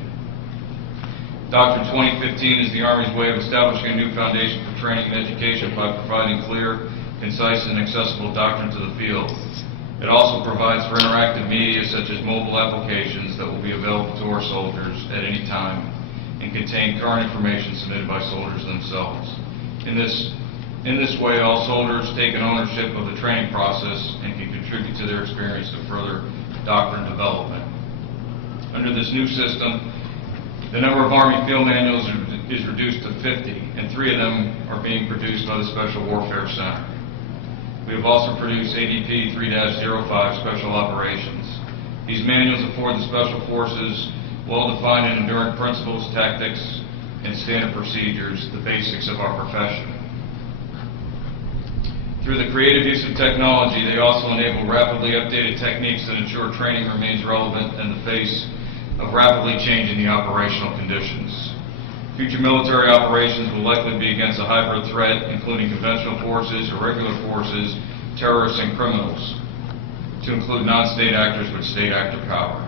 Doctrine 2015 is the Army's way of establishing a new foundation for training and education by providing clear, concise, and accessible doctrine to the field. It also provides for interactive media such as mobile applications that will be available to our soldiers at any time and contain current information submitted by soldiers themselves. In this way, all soldiers take an ownership of the training process and can contribute to their experience to further doctrine development. Under this new system, the number of Army field manuals is reduced to 50, and 3 of them are being produced by the Special Warfare Center. We have also produced ADP 3-05 Special Operations. These manuals afford the Special Forces well-defined and enduring principles, tactics, and standard procedures, the basics of our profession. Through the creative use of technology, they also enable rapidly updated techniques that ensure training remains relevant in the face of rapidly changing the operational conditions. Future military operations will likely be against a hybrid threat, including conventional forces, irregular forces, terrorists, and criminals, to include non-state actors with state actor power.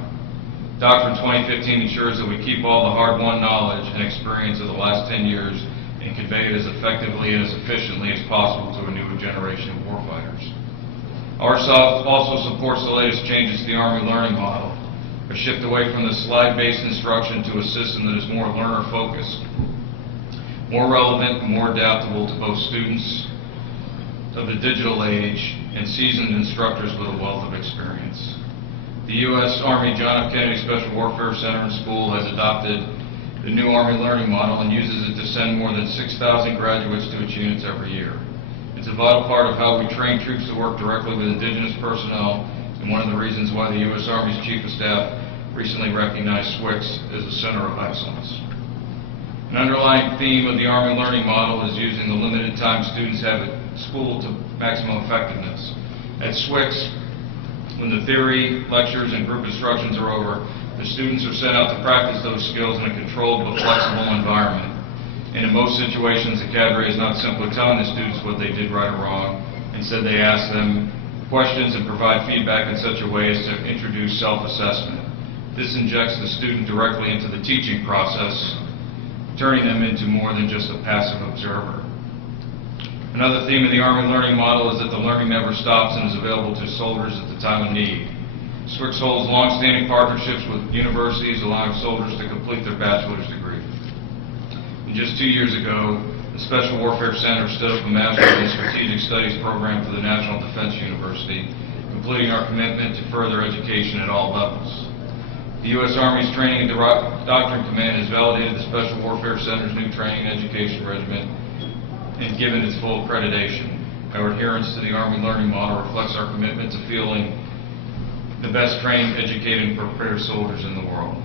Doctrine 2015 ensures that we keep all the hard-won knowledge and experience of the last 10 years and convey it as effectively and as efficiently as possible to a new generation of warfighters. AUSA also supports the latest changes to the Army learning model, a shift away from the slide-based instruction to a system that is more learner-focused, more relevant and more adaptable to both students of the digital age and seasoned instructors with a wealth of experience. The U.S. Army John F. Kennedy Special Warfare Center and School has adopted the new Army learning model and uses it to send more than 6,000 graduates to its units every year. It's a vital part of how we train troops to work directly with indigenous personnel, and one of the reasons why the U.S. Army's Chief of Staff recently recognized SWCS as a center of excellence. An underlying theme of the Army learning model is using the limited time students have at school to maximum effectiveness. At SWCS, when the theory, lectures, and group instructions are over, the students are sent out to practice those skills in a controlled but flexible environment. And in most situations, the cadre is not simply telling the students what they did right or wrong. Instead, they ask them questions and provide feedback in such a way as to introduce self-assessment. This injects the student directly into the teaching process, turning them into more than just a passive observer. Another theme of the Army learning model is that the learning never stops and is available to soldiers at the time of need. SWCS holds long-standing partnerships with universities, allowing soldiers to complete their bachelor's degree. And just 2 years ago, the Special Warfare Center stood up a Master's in Strategic Studies program for the National Defense University, completing our commitment to further education at all levels. The U.S. Army's Training and Doctrine Command has validated the Special Warfare Center's new training and education regimen and given its full accreditation. Our adherence to the Army learning model reflects our commitment to fielding the best trained, educated, and prepared soldiers in the world.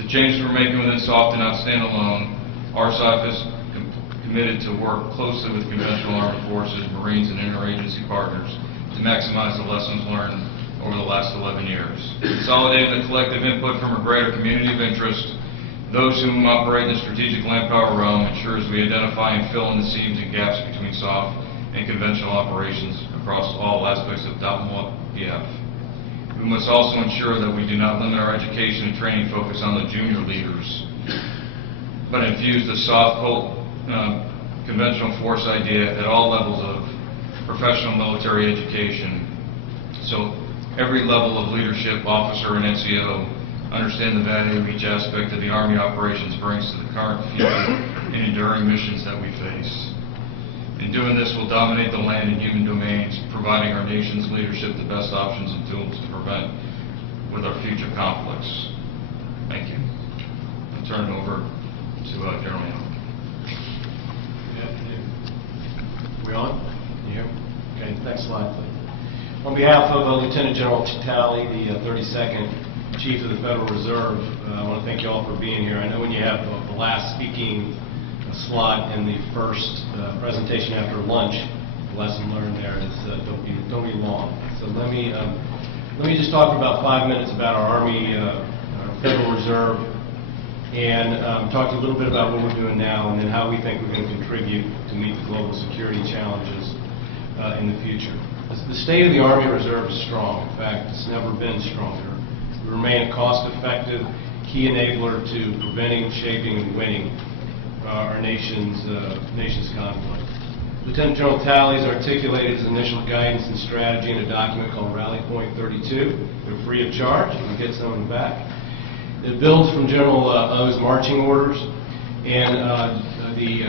The changes we're making within SOF do not stand alone. AUSA is committed to work closely with conventional armed forces, Marines, and interagency partners to maximize the lessons learned over the last 11 years. Consolidating the collective input from a greater community of interest, those whom operate in the strategic land power realm, ensures we identify and fill in the seams and gaps between SOF and conventional operations across all aspects of DOT-PF. We must also ensure that we do not limit our education and training focus on the junior leaders, but infuse the SOF conventional force idea at all levels of professional military education, so every level of leadership, officer, and NCO understand the value of each aspect of the Army operations brings to the current, future, and enduring missions that we face. In doing this, we'll dominate the land and human domains, providing our nation's leadership the best options and tools to prevent with our future conflicts. Thank you. I'll turn it over to General Young. Good afternoon. We on? Can you hear me? Okay, next slide, please. On behalf of Lieutenant General Talley, the 32nd Chief of the Federal Reserve, I want to thank you all for being here. I know when you have the last speaking slot in the first presentation after lunch, the lesson learned there is don't be long. So let me Let me just talk for about 5 minutes about our Army, our Federal Reserve, and talk to you a little bit about what we're doing now and then how we think we're going to contribute to meet the global security challenges in the future. The state of the Army Reserve is strong. In fact, it's never been stronger. We remain a cost-effective key enabler to preventing, shaping, and winning our nation's conflict. Lieutenant General Talley's articulated his initial guidance and strategy in a document called Rally Point 32. They're free of charge. You can get some in the back. It builds from General O's marching orders, and the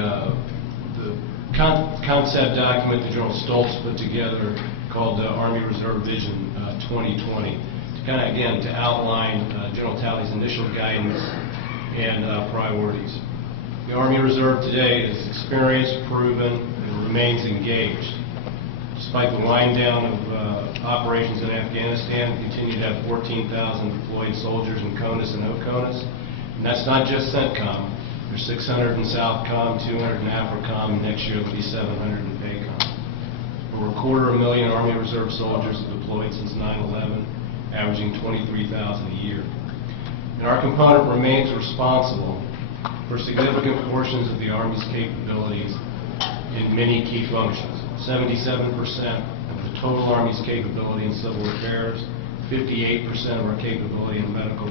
concept document that General Stoltz put together called Army Reserve Vision 2020, to kind of, again, to outline General Talley's initial guidance and priorities. The Army Reserve today is experienced, proven, and remains engaged. Despite the wind down of operations in Afghanistan, we continue to have 14,000 deployed soldiers in CONUS and OCONUS. And that's not just CENTCOM. There's 600 in SOUTHCOM, 200 in AFRICOM, and next year there'll be 700 in PACOM. Over 250,000 Army Reserve soldiers have deployed since 9/11, averaging 23,000 a year. And our component remains responsible for significant portions of the Army's capabilities in many key functions. 77% of the total Army's capability in civil affairs, 58% of our capability in medical,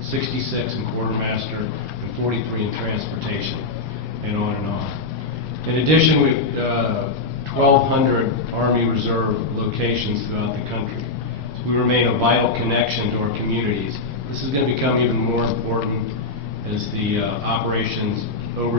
66 in quartermaster, and 43 in transportation, and on and on. In addition, we've 1,200 Army Reserve locations throughout the country. So we remain a vital connection to our communities. This is going to become even more important as the operations over